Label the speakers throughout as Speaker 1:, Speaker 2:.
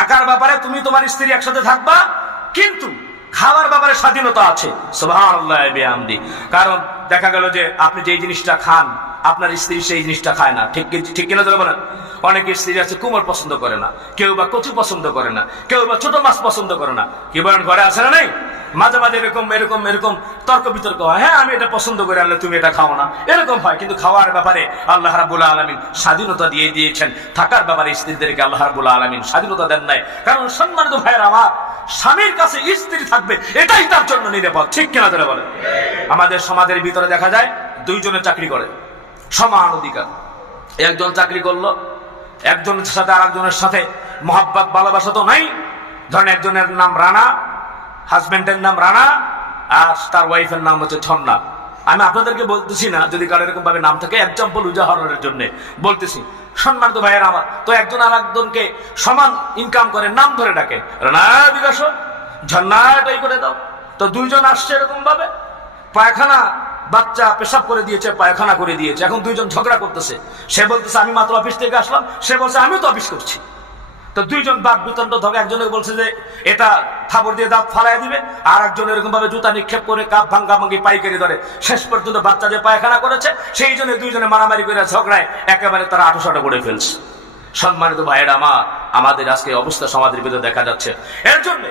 Speaker 1: থাকার ব্যাপারে তুমি তোমার স্ত্রী একসাথে থাকবা, কিন্তু খাওয়ার ব্যাপারে স্বাধীনতা আছে। কারণ দেখা গেল যে আপনি যে জিনিসটা খান, আপনার স্ত্রী সেই জিনিসটা খায় না। ঠিক ঠিক কিনা যাবে বলেন? অনেক স্ত্রী আছে কুমোর পছন্দ করে না, কেউ বা কচু পছন্দ করে না, কেউ বা ছোট মাছ পছন্দ করে না। কি বলেন, ঘরে আসে না নেই? মাঝে মাঝে এরকম এরকম এরকম তর্ক বিতর্ক হয়। হ্যাঁ আমি এটা পছন্দ করে আনলে তুমি এটা খাও না। এরকম হয়, কিন্তু খাওয়ার ব্যাপারে আল্লাহ রাবুল আলমিন স্বাধীনতা দিয়ে দিয়েছেন। থাকার ব্যাপারে স্ত্রীদেরকে আল্লাহ রাবুল আলমিন স্বাধীনতা দেন নাই। কারণ সম্মানিত ভাইয়ের, আমার স্বামীর কাছে স্ত্রী থাকবে, এটাই তার জন্য নিরাপদ। ঠিক কিনা ধরে বলে আমাদের সমাজের ভিতরে দেখা যায়, দুইজনে চাকরি করে, সমান অধিকার। একজন চাকরি করল, একজনের সাথে আর একজনের সাথে মহাব্বত, ভালোবাসা তো নাই। ধরেন একজনের নাম রানা হাজবেন্ডের নাম রানা আর তার ওয়াইফের নাম হচ্ছে ছন্না আমি আপনাদেরকে বলতেছি না, যদি কারও এরকম ভাবে নাম থাকে এক্সাম্পল উদাহরণের জন্য বলতেছি। সম্মানিত ভাইয়ের আমার, তো একজন আর একজনকে সমান ইনকাম করে, নাম ধরে ডাকে। রানা বিকাশ ঝর্ণা, এটাই করে দাও। তো দুইজন আসছে এরকম ভাবে। পায়খানা, বাচ্চা পেশাব করে দিয়েছে, পায়খানা করে দিয়েছে। এখন দুইজন ঝগড়া করতেছে। সে বলতেছে, আমি মাত্র অফিস থেকে আসলাম। সে বলছে আমি তো অফিস করছি। তো দুইজন বাদ বিতণ্ড ধরে একজনের বলছে যে এটা থাবর দিয়ে দাঁত ফালাই দিবে, আর একজন এরকম ভাবে জুতা নিক্ষেপ করে কাপ ভাঙ্গা ভাঙ্গি পাইকারি ধরে। শেষ পর্যন্ত বাচ্চা যে পায়খানা করেছে, সেই জন্য দুইজনে মারামারি করে ঝগড়ায়, একেবারে তারা আটোসাটো করে ফেলছে। সম্মানিত ভাইয়েরা, মা, আমাদের আজকে অবস্থা সমাজের ভিতরে দেখা যাচ্ছে। এর জন্য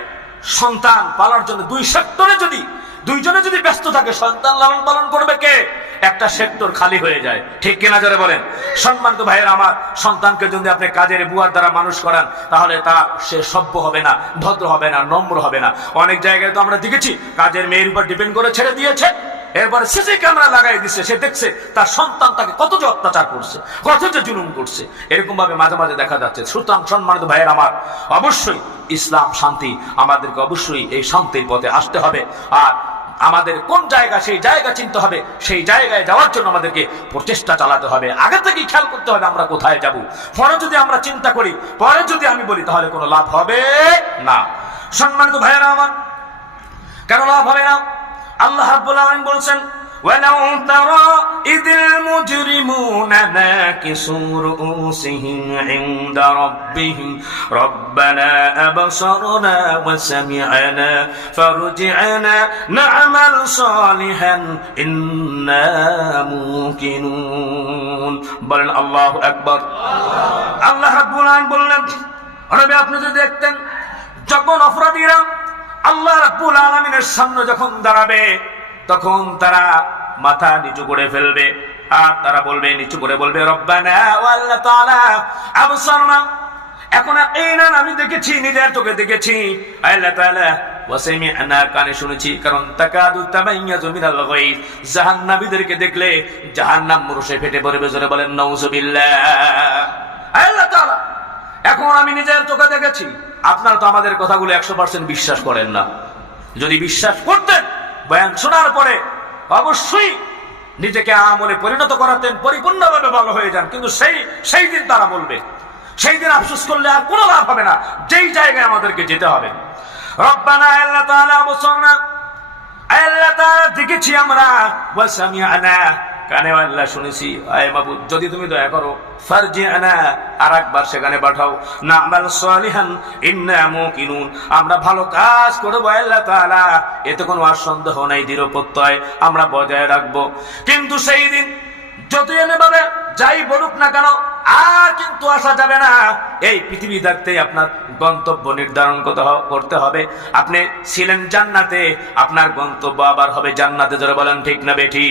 Speaker 1: সন্তান পালার জন্য দুই সেক্টরে যদি, দুইজনে যদি ব্যস্ত থাকে, সন্তান লালন পালন করবে কে? একটা সেক্টর খালি হয়ে যায়। ঠিক কিনা যারা বলেন? সম্মানিত ভাইয়ের, আমার সন্তানকে যদি আপনি কাজের বুয়ার দ্বারা মানুষ করান, তাহলে তা সে সভ্য হবে না, ভদ্র হবে না, নম্র হবে না। অনেক জায়গায় তো আমরা দেখেছি, কাজের মেয়ের উপর ডিপেন্ড করে ছেড়ে দিয়েছে, এরপরে সিসি ক্যামেরা লাগাই দিচ্ছে সে দেখছে, তার সন্তান তাকে কত যে অত্যাচার করছে, কত যে জুলুম করছে। এরকম ভাবে মাঝে মাঝে দেখা যাচ্ছে। সুতরাং সম্মানিত ভাইয়ের আমার, অবশ্যই ইসলাম শান্তি আমাদেরকে অবশ্যই এই শান্তির পথে আসতে হবে। আর আমাদের কোন জায়গা সেই জায়গা চিনতে হবে, সেই জায়গায় যাওয়ার জন্য আমাদেরকে প্রচেষ্টা চালাতে হবে। আগে থেকেই খেয়াল করতে হবে আমরা কোথায় যাব। পরে যদি আমরা চিন্তা করি, পরে যদি আমি বলি, তাহলে কোনো লাভ হবে না। সম্মানিত ভাইয়েরা আমার, কেন লাভ হবে না? আল্লাহ রাব্বুল বলছেন ولو ترى إذ المجرمون ناكسوا رؤوسهم عند ربهم ربنا أبصرنا وسمعنا فارجعنا نعمل صالحا إنا موقنون বলেন আল্লাহু আকবার আল্লাহ রাব্বুল আলামিন বললেন রবি আপনি যদি দেখতেন যখন অপরাধীরা আল্লাহ রাব্বুল আলামিনের সামনে যখন দাঁড়াবে তখন তারা মাথা নিচু করে ফেলবে আর তারা বলবে, নিচু করে বলবে, রব্বানা আল্লাহ তাআলা আবসারনা এখন আকিনান আমি দেখেছি, নিজের চোখে দেখেছি। আল্লাহ তাআলা ওয়াসামি'না কানে শুনেছি, কারণ তাকাদু তাবাইয়াজু মিনাল গায়ব। জাহান্নামীদেরকে দেখলে জাহান্নাম মুরুষে ফেটে পড়বে, জোরে বলেন, নাউজুবিল্লাহ। আল্লাহ তাআলা, এখন আমি নিজের চোখে দেখেছি। আপনারা তো আমাদের কথাগুলো একশো পার্সেন্ট বিশ্বাস করেন না। যদি বিশ্বাস করতেন বয়ান শোনার পরে অবশ্যই নিজেকে আমলে পরিণত করাতেন, পরিপূর্ণভাবে ভালো হয়ে যান। কিন্তু সেই সেই দিন তারা বলবে, সেই দিন আফসোস করলে আর কোনো লাভ হবে না, যেই জায়গায় আমাদেরকে যেতে হবে। রব্বানা, আল্লাহ তাআলা বসরনা আল্লাহ তাআলা দেখেছি আমরা কানে আল্লাহ শুনেছি, আয় বাবু যদি তুমি দয়া করো ফারজি আনা আর একবার সেখানে পাঠাও। না আমাল সালিহান, ইন্না মুকিনুন, আমরা ভালো কাজ করব, আল্লাহ তাআলা, এতে কোনো আর সন্দেহ নাই, দৃঢ় প্রত্যয় আমরা বজায় রাখব। কিন্তু সেই দিন যদি বলে যাই বলুক না কেন, আর কিন্তু আসা যাবে না। এই পৃথিবী থাকতে আপনার গন্তব্য নির্ধারণ করতে হবে। আপনি ছিলেন জান্নাতে, আপনার গন্তব্য আবার হবে জান্নাতে ধরে বলেন ঠিক না বেঠি?